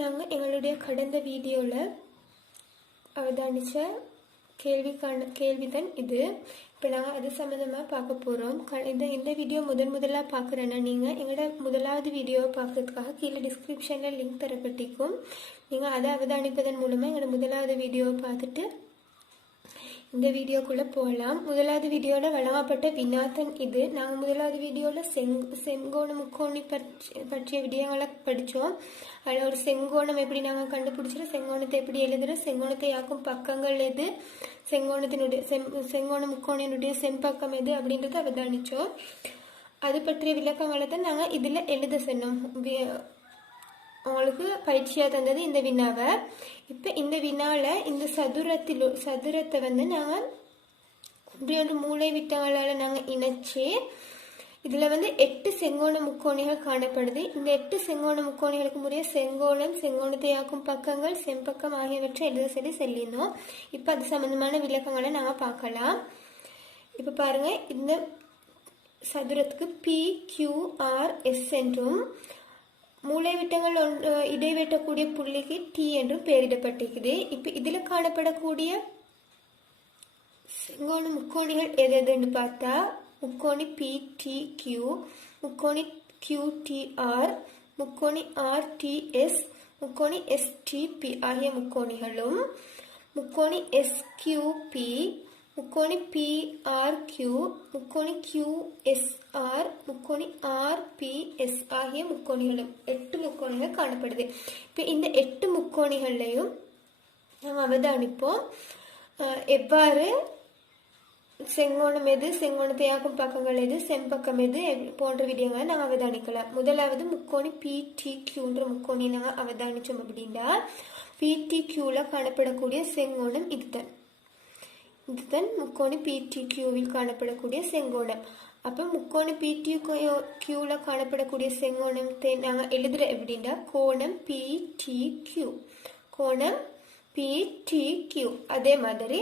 நாங்கள் எங்களுடைய கடந்த வீடியோவில் அவதானித்த கேள்விதான் இது. இப்போ நாங்கள் அது சம்மந்தமாக பார்க்க போகிறோம். இந்த வீடியோ முதலாக பார்க்குறேன்னா நீங்கள் எங்களோட முதலாவது வீடியோவை பார்க்குறதுக்காக கீழே டிஸ்கிரிப்ஷனில் லிங்க் தரப்பட்டிருக்கும். நீங்கள் அதை அவதானிப்பதன் மூலமாக எங்களோட முதலாவது வீடியோவை பார்த்துட்டு இந்த வீடியோக்குள்ளே போகலாம். முதலாவது வீடியோவில் வழங்கப்பட்ட வினாத்தன் இது. நாங்கள் முதலாவது வீடியோவில் செங்கோணம் முக்கோணி பற்றிய விடயங்களை படித்தோம். அதில் ஒரு செங்கோணம் எப்படி நாங்கள் கண்டுபிடிச்சிடும், செங்கோணத்தை எப்படி எழுதுகிறோம், செங்கோணத்தை ஆக்கும் பக்கங்கள் எது, செங்கோண முக்கோணியினுடைய செம்பக்கம் எது அப்படின்றத அவதானித்தோம். அது பற்றிய விளக்கங்களை தான் நாங்கள் இதில் எழுத சொன்னோம். உங்களுக்கு பயிற்சியாக தந்தது இந்த வினாவை. இப்போ இந்த வினாவில் இந்த சதுரத்தை வந்து நாங்கள் இப்படி மூளை விட்டங்களால் நாங்கள் இணைச்சி இதில் வந்து 8 செங்கோண முக்கோணிகள் காணப்படுது. இந்த 8 செங்கோண முக்கோணிகளுக்கு முறைய செங்கோணம், செங்கோணத்தை ஆக்கும் பக்கங்கள், செம்பக்கம் ஆகியவற்றை எழுத சொல்லியிருந்தோம். இப்போ அது சம்பந்தமான விளக்கங்களை நாங்கள் பார்க்கலாம். இப்போ பாருங்கள், இந்த சதுரத்துக்கு PQRS என்றும் மூளைவிட்டங்கள் இடைவெட்டக்கூடிய புள்ளிக்கு T என்றும் பெயரிடப்பட்டிருக்குது. இப்போ இதில் காணப்படக்கூடிய செங்கோண முக்கோணிகள் எதுன்னு பார்த்தா முக்கோணி PTQ, முக்கோணி QTR, முக்கோணி RTS, முக்கோணி STP ஆகிய முக்கோணிகளும், முக்கோணி SQP, முக்கோணி PRQ, முக்கோணி QSR, முக்கோணி RPS ஆகிய முக்கோணிகளும் 8 முக்கோணிகள் காணப்படுது. இப்போ இந்த 8 முக்கோணிகள்லையும் நாங்கள் அவதானிப்போம் எவ்வாறு செங்கோணம் எது, செங்கோணத்தை ஆக்கும் பக்கங்கள் எது, செம்பக்கம் எது போன்ற விடயங்களை நாங்கள் அவதானிக்கலாம். முதலாவது முக்கோணி PTQன்ற முக்கோணியை நாங்கள் அவதானித்தோம். அப்படின்னா PTQவில் காணப்படக்கூடிய செங்கோணம் இதுதான் முக்கோணி PTQவில் காணப்படக்கூடிய செங்கோணம். அப்போ முக்கோணி PTQவில் காணப்படக்கூடிய செங்கோணத்தை நாங்கள் எழுதுற எப்படின்னா கோணம் PTQ, கோணம் PTQ. அதே மாதிரி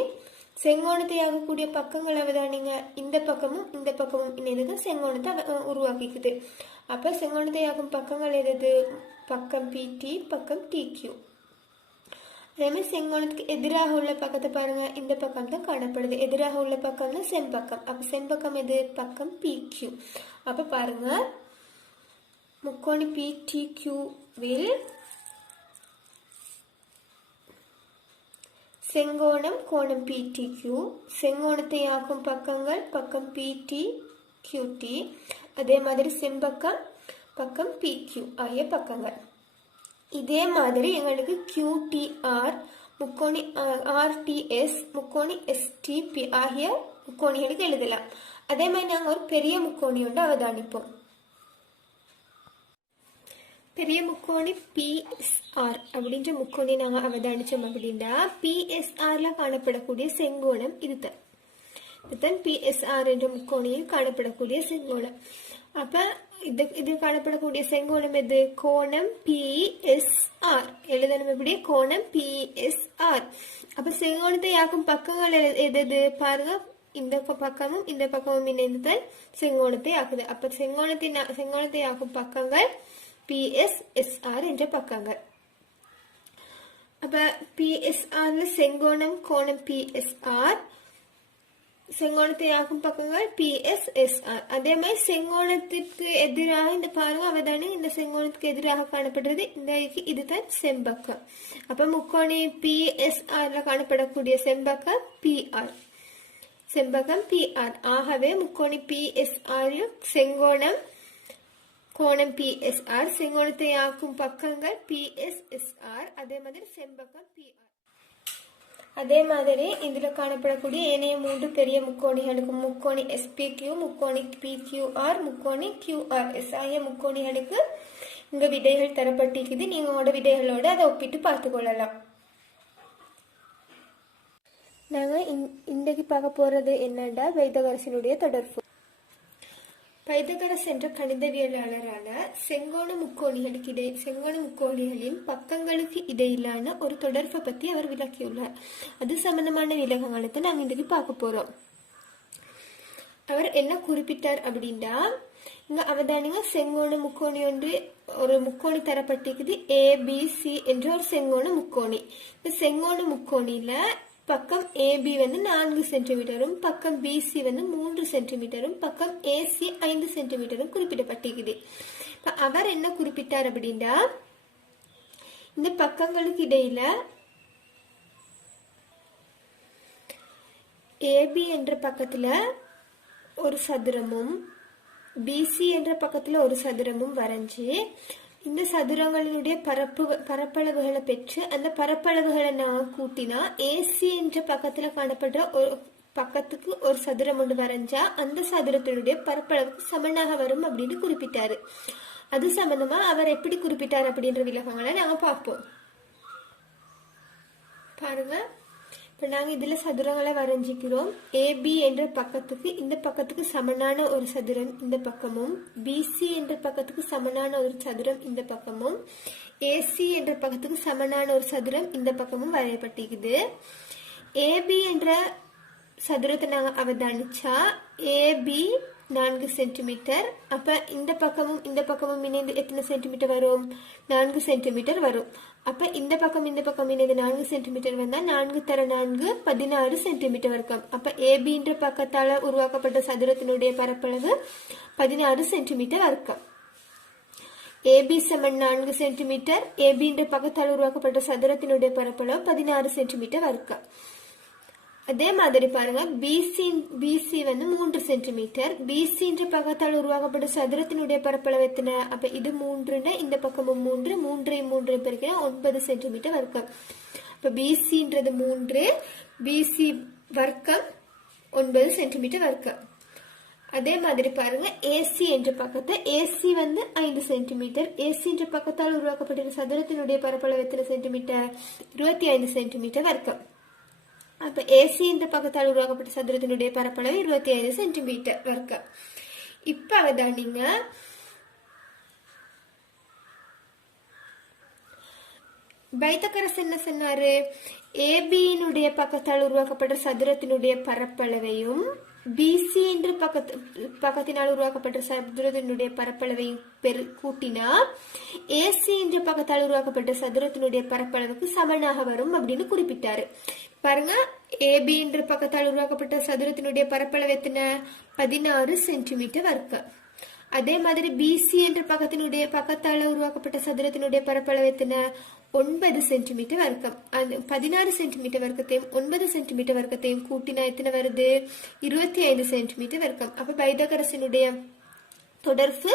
செங்கோணத்தை ஆகக்கூடிய பக்கங்கள் அவதானிங்க, இந்த பக்கமும் இணைந்து செங்கோணத்தை உருவாக்கிக்குது. அப்போ செங்கோணத்தை ஆகும் பக்கங்கள் எது, பக்கம் PT, பக்கம் TQ. அதேமாதிரி செங்கோணத்துக்கு எதிராக உள்ள பக்கத்தை பாருங்க, இந்த பக்கம் தான் காணப்படுது. எதிராக உள்ள பக்கம் தான் செம்பக்கம். அப்போ செம்பக்கம் எது, பக்கம் PQ. அப்போ பாருங்க, முக்கோணி PTQவில் செங்கோணம் கோணம் PTQ, செங்கோணத்தை ஆக்கும் பக்கங்கள் பக்கம் PT, QT. அதே மாதிரி செம்பக்கம் பக்கம் PQ ஆகிய பக்கங்கள். இதே மாதிரி எங்களுக்கு QTR, முக்கோணி RTS, முக்கோணி STP ஆகிய முக்கோணிகளுக்கு எழுதலாம். அதே மாதிரி நாங்கள் ஒரு பெரிய முக்கோணி ஒன்று அவதானிப்போம். பெரிய முக்கோணி PSR அப்படின்ற முக்கோணி நாங்கள் அவதானிச்சோம். அப்படின்னா PSRல காணப்படக்கூடிய செங்கோணம் இதுதான் PSR என்ற முக்கோணியில் காணப்படக்கூடிய செங்கோணம். அப்ப இது காணப்படக்கூடிய செங்கோணம் எது, கோணம் PSR. எழுதணும் எப்படி, கோணம் PSR. அப்ப செங்கோணத்தை ஆக்கும் பக்கங்கள் எது பாருங்க, இந்த பக்கமும் இணைந்துதான் செங்கோணத்தை ஆக்குது. அப்ப செங்கோணத்தை ஆக்கும் பக்கங்கள் PSSR என்ற பக்கங்கள். அப்ப PSRல செங்கோணம் கோணம் PSR, செங்கோணத்தை ஆகும் பக்கங்கள் PSSR. அதே மாதிரி செங்கோணத்திற்கு எதிராக இந்த பாருங்க அவதானே, இந்த செங்கோணத்துக்கு எதிராக காணப்படுறது இதுதான் செம்பக்கம். அப்ப முக்கோணி PSRல காணப்படக்கூடிய செம்பக்கம் PR, செம்பக்கம் PR. ஆகவே முக்கோணி PSR செங்கோணம் கோணம் PSR, செங்கோணத்தை ஆக்கும் பக்கங்கள் PSSR, அதே மாதிரி செம்பக்கம் PR. அதே மாதிரி இதில் காணப்படக்கூடிய ஏனைய 3 பெரிய முக்கோணிகளுக்கு முக்கோணி SPQ, முக்கோணி PQR, முக்கோணி QRS ஆகிய முக்கோணிகளுக்கு இங்க விடைகள் தரப்பட்டிருக்குது. நீங்க உங்களோட விடைகளோட அதை ஒப்பிட்டு பார்த்து கொள்ளலாம். நாங்கள் இன்றைக்கு பார்க்க போறது என்னன்னா பைத்தகரசினுடைய தொடர்பு. பைத்தகரஸ் என்ற கணிதவியலாளரான செங்கோண முக்கோணிகளின் பக்கங்களுக்கு இடையிலான ஒரு தொடர்பை பற்றி அவர் விளக்கியுள்ளார். அது சம்பந்தமான விளக்கங்களை நாங்கள் இன்றைக்கு பார்க்க போறோம். அவர் என்ன குறிப்பிட்டார் அப்படின்னா, இங்க அவதானிங்க செங்கோண முக்கோணி ஒன்று ஒரு முக்கோணி தரப்பட்டிருக்குது ஏபிசி என்ற ஒரு செங்கோண முக்கோணி. இந்த செங்கோண முக்கோணியில பக்கம் ஏபி வந்து 4 சென்டிமீட்டரும் பக்கம் பிசி வந்து 3 சென்டிமீட்டரும் பக்கம் ஏசி 5 சென்டிமீட்டரும் குறிப்பிடப்பட்டிருக்குது. இப்ப அவர் என்ன குறிப்பிட்டார் அப்படின்னா இந்த பக்கங்களுக்கு இடையில ஏபி என்ற பக்கத்துல ஒரு சதுரமும் பிசி என்ற பக்கத்துல ஒரு சதுரமும் வரைஞ்சு இந்த சதுரங்களினுடைய பரப்பளவுகளை பெற்று அந்த பரப்பளவுகளை நான் கூட்டினா ஏசி என்ற பக்கத்துல காணப்படுற ஒரு பக்கத்துக்கு ஒரு சதுரம் ஒன்று வரைஞ்சா அந்த சதுரத்தினுடைய பரப்பளவுக்கு சமனாக வரும் அப்படின்னு குறிப்பிட்டாரு. அது சம்பந்தமா அவர் எப்படி குறிப்பிட்டார் அப்படின்ற விளக்கங்களை நாங்க பார்ப்போம். பாருங்க, இப்ப நாங்க இதுல சதுரங்களை வரைஞ்சிக்கிறோம். ஏபி என்ற பக்கத்துக்கு இந்த பக்கத்துக்கு சமனான ஒரு சதுரம் இந்த பக்கமும், பிசி என்ற பக்கத்துக்கு சமனான ஒரு சதுரம் இந்த பக்கமும், ஏசி என்ற பக்கத்துக்கு சமனான ஒரு சதுரம் இந்த பக்கமும் வரையப்பட்டிருக்குது. ஏபி என்ற சதுரத்தை நாங்க அவதானிச்சா ஏபி 4 சென்டிமீட்டர். அப்ப இந்த பக்கமும் இணைந்து எத்தனை சென்டிமீட்டர் வரும்? 4 சென்டிமீட்டர் வரும். அப்ப இந்த பக்கம் இணைந்து 4 சென்டிமீட்டர் வந்தா 4 தர 4 16 சென்டிமீட்டர் இருக்கும். அப்ப ஏபி என்ற பக்கத்தால உருவாக்கப்பட்ட சதுரத்தினுடைய பரப்பளவு 16 சென்டிமீட்டர் இருக்கும். ஏபி சமன் 4 சென்டிமீட்டர், ஏபி என்ற பக்கத்தால் உருவாக்கப்பட்ட சதுரத்தினுடைய பரப்பளவு 16 சென்டிமீட்டர் இருக்கும். அதே மாதிரி பாருங்க, பிசி வந்து 3 சென்டிமீட்டர், பிசி என்ற பக்கத்தால் உருவாக்கப்பட்ட சதுரத்தினுடைய பரப்பளவு எத்தனை? அப்ப இது 3, இந்த பக்கமும் 3 பெருக்கினா 9 சென்டிமீட்டர் வர்க்கம். அப்ப பிசின்றது 3, பிசி வர்க்கம் 9 சென்டிமீட்டர் வர்க்கம். அதே மாதிரி பாருங்க, ஏசி என்ற பக்கத்தை ஏசி வந்து 5 சென்டிமீட்டர், ஏசி என்ற பக்கத்தால் உருவாக்கப்பட்ட சதுரத்தினுடைய பரப்பளவு எத்தனை சென்டிமீட்டர்? 25 சென்டிமீட்டர் வர்க்கம். அப்ப ஏசி என்ற பக்கத்தால் உருவாக்கப்பட்ட சதுரத்தினுடைய பரப்பளவு 25 சென்டிமீட்டர் வர்க்கம். இப்ப அவதானிங்க, பைத்தகரஸ் என்ன சொன்னாரு? ஏபியினுடைய பக்கத்தால் உருவாக்கப்பட்ட சதுரத்தினுடைய பரப்பளவையும் பிசி என்ற பக்கத்தினால் உருவாக்கப்பட்ட சதுரத்தினுடைய பரப்பளவையும் கூட்டினா ஏசி என்ற பக்கத்தால் உருவாக்கப்பட்ட சதுரத்தினுடைய பரப்பளவுக்கு சமனாக வரும் அப்படின்னு குறிப்பிட்டாரு. பாருங்க, ஏபி என்ற பக்கத்தால் உருவாக்கப்பட்ட சதுரத்தினுடைய பரப்பளவு எத்தனை? 16 சென்டிமீட்டர் வர்க்கம். அதே மாதிரி பிசி என்ற பக்கத்தால் உருவாக்கப்பட்ட சதுரத்தினுடைய பரப்பளவு எத்தனை? 9 சென்டிமீட்டர் வர்க்கம். 16 சென்டிமீட்டர் வர்க்கத்தையும் 9 சென்டிமீட்டர் வர்க்கத்தையும் கூட்டினா எத்தனை வருது? 25 சென்டிமீட்டர் வர்க்கம். அப்ப பைத்தகரஸினுடைய தொடர்பு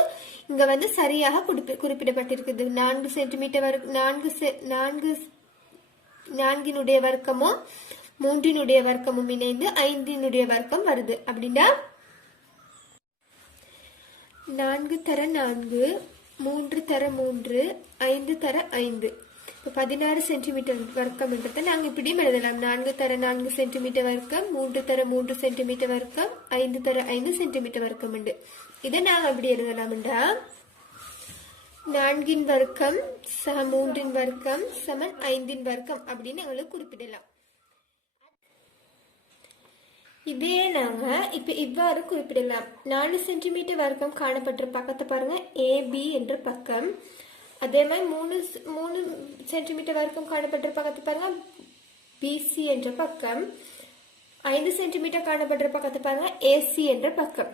இங்க வந்து சரியாக குறிப்பிடப்பட்டிருக்குது. 4 சென்டிமீட்டர் 4 வர்க்கமும் 3 வர்க்கமும் இணைந்து 5 வர்க்கம் வருது. அப்படின்னா 4 தர 4, 3 தர 3, 5 தர 5. இப்போ 16 சென்டிமீட்டர் வர்க்கம்ன்றதை நாங்கள் இப்படியும் எழுதலாம். 4 தர 4 சென்டிமீட்டர் வர்க்கம், 3 தர 3 சென்டிமீட்டர் வர்க்கம், 5 தர 5 சென்டிமீட்டர் வர்க்கம் உண்டு. இதை நாங்கள் அப்படி எழுதலாம்டா 4 வர்க்கம் சம 3 வர்க்கம் சமன் 5 வர்க்கம் அப்படின்னு எங்களுக்கு குறிப்பிடலாம். இதே நாங்க இப்ப இவ்வாறு குறிப்பிடலாம். 4 சென்டிமீட்டர் வர்க்கம் காணப்பட்ட பக்கத்தை பாருங்க, ஏபி என்ற பக்கம். அதே மாதிரி 3 சென்டிமீட்டர் வர்க்கம் காணப்பட்ட பக்கத்தை பாருங்க, பிசி என்ற பக்கம். 5 சென்டிமீட்டர் காணப்பட்ட பக்கத்தை பாருங்க, ஏசி என்ற பக்கம்.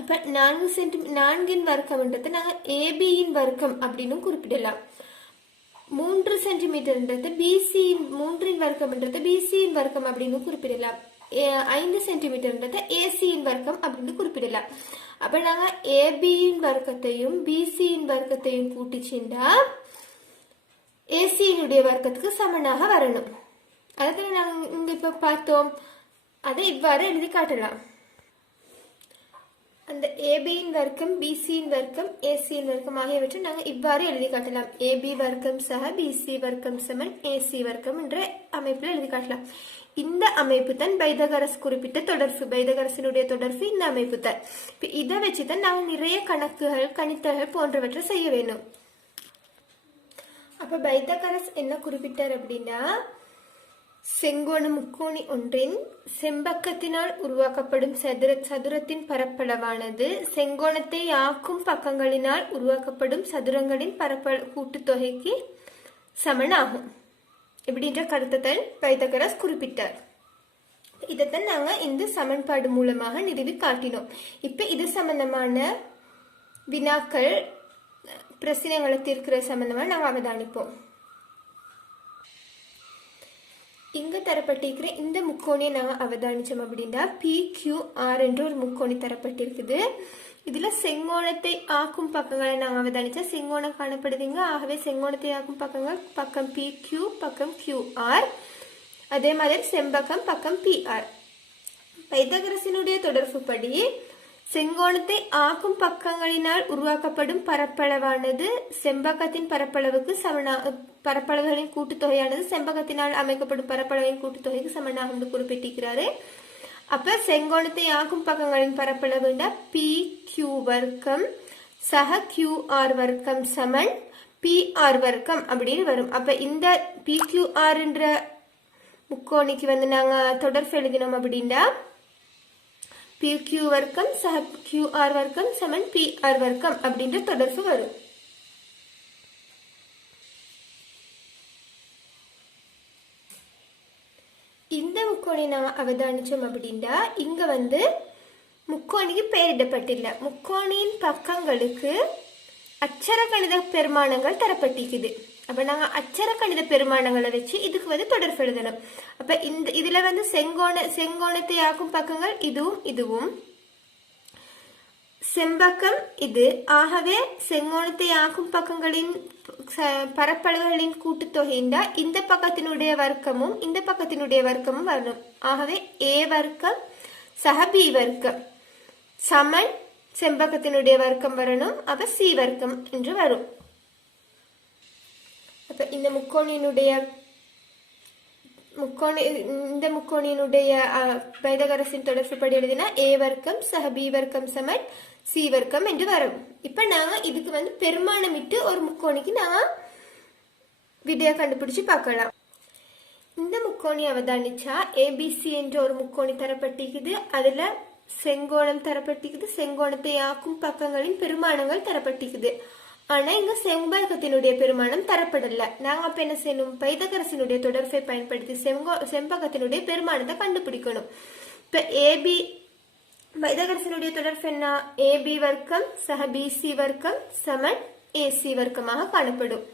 அப்ப 4 வர்க்கம்ன்றது நாங்க ஏபியின் வர்க்கம் அப்படின்னு குறிப்பிடலாம். 3 சென்டிமீட்டர்ன்றது பிசி 3 வர்க்கம்ன்றது பிசியின் வர்க்கம் அப்படின்னு குறிப்பிடலாம். 5 சென்டிமீட்டர்ன்றத ஏசியின் வர்க்கம் அப்படின்னு குறிப்பிடலாம். அப்ப நாங்க ஏபியின் வர்க்கத்தையும் பிசியின் வர்க்கத்தையும் கூட்டிச்சுண்டா ஏசியினுடைய வர்க்கத்துக்கு சமனாக வரணும். அதுக்கு நாங்க இங்க இப்ப பார்த்தோம். அதை இவ்வாறு எழுதி காட்டலாம். அந்த ஏபியின் வர்க்கம், பிசியின் வர்க்கம், ஏசியின் வர்க்கம் ஆகியவற்றை நாங்கள் இவ்வாறு எழுதி காட்டலாம். ஏபி வர்க்கம் சக பிசி வர்க்கம் சமன் ஏசி வர்க்கம் என்ற அமைப்பில் எழுதி காட்டலாம். இந்த அமைப்பு தான் பைதகரஸ் குறிப்பிட்ட தொடர்பு. பைதகரசினுடைய தொடர்பு இந்த அமைப்பு தான். இப்ப இதை வச்சுதான் நாங்கள் நிறைய கணக்குகள், கணித்தல்கள் போன்றவற்றை செய்ய வேணும். அப்ப பைதகரஸ் என்ன குறிப்பிட்டார் அப்படின்னா, செங்கோண முக்கோணி ஒன்றின் செம்பக்கத்தினால் உருவாக்கப்படும் சதுரத்தின் பரப்பளவானது செங்கோணத்தை ஆக்கும் பக்கங்களினால் உருவாக்கப்படும் சதுரங்களின் கூட்டுத்தொகைக்கு சமனாகும் இப்படின்ற கருத்தை பைத்தகரஸ் குறிப்பிட்டார். இதைத்தான் நாங்க இந்த சமன்பாடு மூலமாக நிறுவி காட்டினோம். இப்ப இது சம்பந்தமான வினாக்கள் பிரச்சனைகளை தீர்க்கிற சம்பந்தமா நாங்க அவதானிப்போம். இங்க தரப்பட்டிருக்கிற இந்த முக்கோணியை நாங்க அவதானிச்சோம் அப்படின்னா PQR என்ற ஒரு முக்கோணி தரப்பட்டிருக்குது. இதுல செங்கோணத்தை ஆக்கும் பக்கங்களை நாங்க அவதானிச்சா செங்கோணம் காணப்படுதுங்க. ஆகவே செங்கோணத்தை ஆக்கும் பக்கங்கள் பக்கம் PQ, பக்கம் QR, அதே மாதிரி செம்பக்கம் பக்கம் PR. பைத்தகரசினுடைய தொடர்புப்படி செங்கோணத்தை ஆக்கும் பக்கங்களினால் உருவாக்கப்படும் பரப்பளவானது செம்பகத்தின் பரப்பளவுக்கு பரப்பளவுகளின் கூட்டுத்தொகையானது செம்பகத்தினால் அமைக்கப்படும் பரப்பளவின் கூட்டுத்தொகைக்கு சமனாகும் என்று குறிப்பிட்டிருக்கிறாரு. அப்ப செங்கோணத்தை ஆக்கும் பக்கங்களின் பரப்பளவுண்டா PQ வர்க்கம் சக QR வர்க்கம் சமன் PR வர்க்கம் அப்படின்னு வரும். அப்ப இந்த PQR என்ற முக்கோணிக்கு நாங்க தொடர்பு எழுதினோம் அப்படின்னா PQ வர்க்கம் சக QR வர்க்கம் சமன் PR வர்க்கம் அப்படின்ற தொடர்பு வரும். இந்த முக்கோணி நான் அவதானிச்சோம் அப்படின்னா இங்க முக்கோணிக்கு பெயரிடப்பட்டில்லை. முக்கோணியின் பக்கங்களுக்கு அச்சர கணித பெருமானங்கள் தரப்பட்டிருக்குது. அப்ப நாங்க அச்சர கணித பெருமானங்களை வச்சு இதுக்கு தொடர்பு எழுதணும். அப்ப இதுல செங்கோணத்தை ஆக்கும் பக்கங்கள் இதுவும் செம்பக்கம் இது. ஆகவே செங்கோணத்தை ஆக்கும் பக்கங்களின் பரப்பளவுகளின் கூட்டுத்தொகைண்டா இந்த பக்கத்தினுடைய வர்க்கமும் இந்த பக்கத்தினுடைய வர்க்கமும் வரணும். ஆகவே A வர்க்கம் சக B வர்க்கம் சமன் செம்பக்கத்தினுடைய வர்க்கம் வரணும். அப்ப C வர்க்கம் என்று வரும். அப்ப இந்த முக்கோணியினுடைய பைத்தகரசின் தொடர்புப்படி எழுதினா A வர்க்கம் சக B வர்க்கம் சமன் C வர்க்கம் என்று வரும். இப்ப நாங்க இதுக்கு பெருமானமிட்டு ஒரு முக்கோணிக்கு நாங்க விடையை கண்டுபிடிச்சு பார்க்கலாம். இந்த முக்கோணி அவதானிச்சா ABC என்ற ஒரு முக்கோணி தரப்பட்டிருக்குது. அதுல செங்கோணம் தரப்பட்டிருக்குது. செங்கோணத்தை ஆக்கும் பக்கங்களின் பெருமானங்கள் தரப்பட்டிருக்குது. ஆனா இங்க செம்பகத்தினுடைய பெருமானம் தரப்படல. நாங்க அப்ப என்ன செய்யணும்? பைத்தகரசினுடைய தொடர்பை பயன்படுத்தி செம்பகத்தினுடைய பெருமானத்தை கண்டுபிடிக்கணும். இப்ப AB பைத்தகரசினுடைய தொடர்பு என்ன? AB வர்க்கம் சக BC வர்க்கம் சமன் AC வர்க்கமாக காணப்படும்.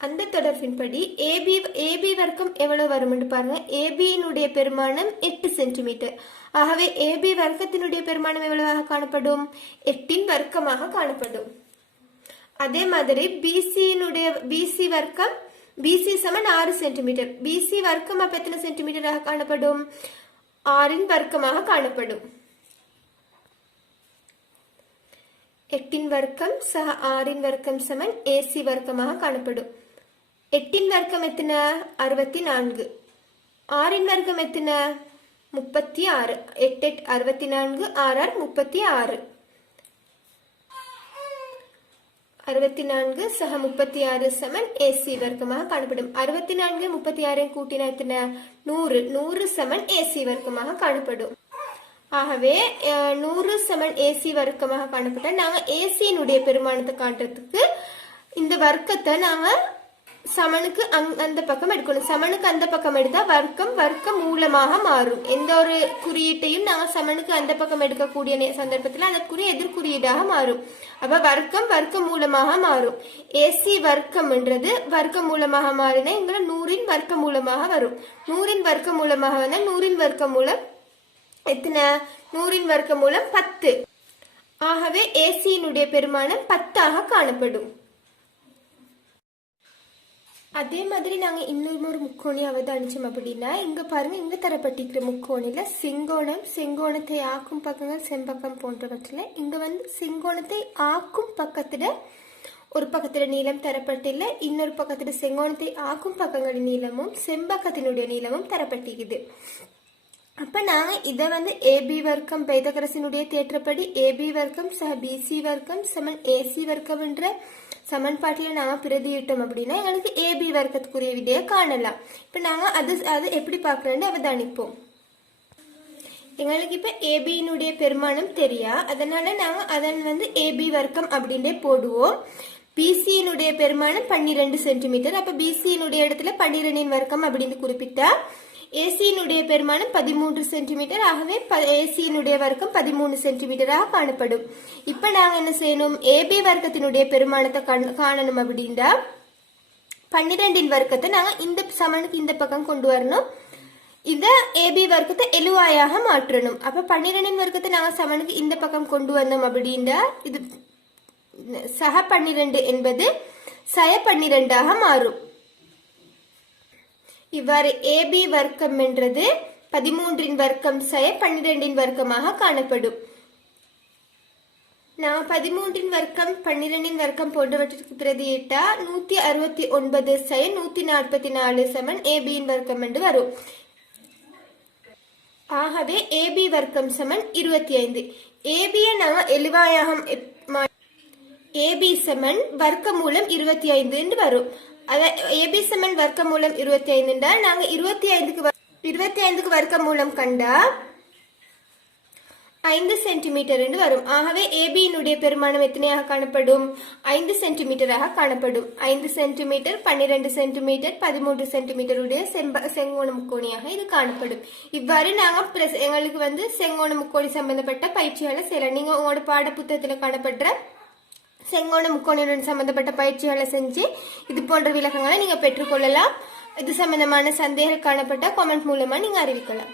அந்த தொடர்பின்படி AB வர்க்கம் எவ்வளவு வரும் என்று பாருங்க. AB பெருமானம் 8 சென்டிமீட்டர். ஆகவே AB வர்க்கத்தினுடைய பெருமானம் எவ்வளவாக காணப்படும்? 8 வர்க்கமாக காணப்படும். அதே மாதிரி BC வர்க்கம் BC சமன் 6 சென்டிமீட்டர். BC வர்க்கம் அப்ப எத்தனை சென்டிமீட்டராக காணப்படும்? 6 வர்க்கமாக காணப்படும். 8 வர்க்கம் சக 6 வர்க்கம் சமன் AC வர்க்கமாக காணப்படும். 8 வர்க்கம் எத்தனை? 64. 6 வர்க்கம் எத்தனை? 36. 8 64, 6 36. 64 சக 36 சமன் AC வர்க்கமாக காணப்படும். 64 36 கூட்டினா எத்தனை? 100. 100 சமன் AC வர்க்கமாக காணப்படும். ஆகவே 100 சமன் AC வர்க்கமாக காணப்பட்ட நாங்க AC பெருமானத்தை காண்றதுக்கு இந்த வர்க்கத்தை நாங்க சமனுக்கு அந்த பக்கம் எடுக்கணும். சமனுக்கு அந்த பக்கம் எடுத்தா வர்க்கம் மூலமாக மாறும். எந்த ஒரு குறியீட்டையும் நாங்க சமனுக்கு அந்த பக்கம் எடுக்கக்கூடிய சந்தர்ப்பத்தில் அதற்குரிய எதிர்குறியீடாக மாறும். அப்ப வர்க்கம் மூலமாக மாறும். AC வர்க்கம்ன்றது வர்க்க மூலமாக மாறினா எங்களை 100 வர்க்க மூலமாக வரும். 100 வர்க்க மூலமாக வந்தா 100 வர்க்க மூலம் எத்தனை? 100 வர்க்க மூலம் 10. ஆகவே AC பெருமானம் 10 காணப்படும். அதே மாதிரி நாங்க இன்னொரு முக்கோணி அவதானிச்சோம் அப்படின்னா இங்க பாருங்க. இங்க தரப்பட்டிருக்கிற முக்கோணில செங்கோணத்தை ஆக்கும் பக்கங்கள் செம்பக்கம் போன்றவற்றில இங்க செங்கோணத்தை ஆக்கும் பக்கத்துல ஒரு பக்கத்துல நீளம் தரப்பட்டில்லை. இன்னொரு பக்கத்துல செங்கோணத்தை ஆக்கும் பக்கங்களின் நீளமும் செம்பக்கத்தினுடைய நீளமும் தரப்பட்டிருக்குது. அப்ப நாங்க இத AB வர்க்கம் பைத்தகரசினுடைய தேற்றப்படி AB வர்க்கம் சக BC வர்க்கம் சமன் AC வர்க்கம் என்ற சமன்பாட்டில் நாங்கள் பிரதியிட்டோம் அப்படின்னா எங்களுக்கு ஏபி வர்க்கத்துக்குரிய விடையை காணலாம். இப்போ நாங்கள் அது எப்படி பார்க்குறோன்னு அவதானிப்போம். எங்களுக்கு இப்போ ஏபியினுடைய பெருமானம் தெரியா, அதனால நாங்கள் அதன் ஏபி வர்க்கம் அப்படின்னே போடுவோம். பிசியினுடைய பெருமானம் 12 சென்டிமீட்டர். அப்போ பிசியினுடைய இடத்துல 12 வர்க்கம் அப்படின்னு குறிப்பிட்டா ஏசியினுடைய பெருமானம் 13 சென்டிமீட்டர். ஆகவே ஏசியினுடைய வர்க்கம் 13 சென்டிமீட்டராக காணப்படும். இப்ப நாங்க என்ன செய்யணும், ஏபி வர்க்கத்தினுடைய பெருமானத்தை காணணும் அப்படின்னா 12 வர்க்கத்தை நாங்க இந்த சமனுக்கு இந்த பக்கம் கொண்டு வரணும். இத ஏபி வர்க்கத்தை எழுவாயாக மாற்றணும். அப்ப 12 வர்க்கத்தை நாங்க சமனுக்கு இந்த பக்கம் கொண்டு வந்தோம் அப்படின்னா இது சக 12 என்பது சய 12ஆக மாறும். இவ்வாறு ஏபி வர்க்கம் என்றது 13 வர்க்கம் சய 12 வர்க்கமாக காணப்படும். நான் 13 வர்க்கம் 12 வர்க்கம் போன்றவற்றிற்கு பிரதியிட்டா 169 சய 144 சமன் ஏபியின் வர்க்கம் என்று வரும். ஆகவே ஏபி வர்க்கம் சமன் 25. ஏபியை நாங்கள் எழுவாயாக ஏபி சமன் வர்க்கமூலம் 25 என்று வரும். ஏபி சமன் வர்க்கமூலம் 25 நாங்க 25க்கு வர்க்கமூலம் கண்டா 5 சென்டிமீட்டர் என்று வரும். ஆகவே ஏபியினுடைய பெருமானம் எத்தனையாக காணப்படும், 5 சென்டிமீட்டராக காணப்படும். 5 சென்டிமீட்டர் 12 சென்டிமீட்டர் 13 சென்டிமீட்டர் உடைய செங்கோண முக்கோணியாக இது காணப்படும். இவ்வாறு நாங்க எங்களுக்கு செங்கோண முக்கோணி சம்பந்தப்பட்ட பயிற்சிகளை செய்யலாம். நீங்க உங்களோட பாட புத்தகத்துல காணப்படுற செங்கோண முக்கோணியுடன் சம்பந்தப்பட்ட பயிற்சிகளை செஞ்சு இது போன்ற விளக்கங்களை நீங்க பெற்றுக்கொள்ளலாம். இது சம்பந்தமான சந்தேகம் காணப்பட்ட கமெண்ட் மூலமா நீங்க அறிவிக்கலாம்.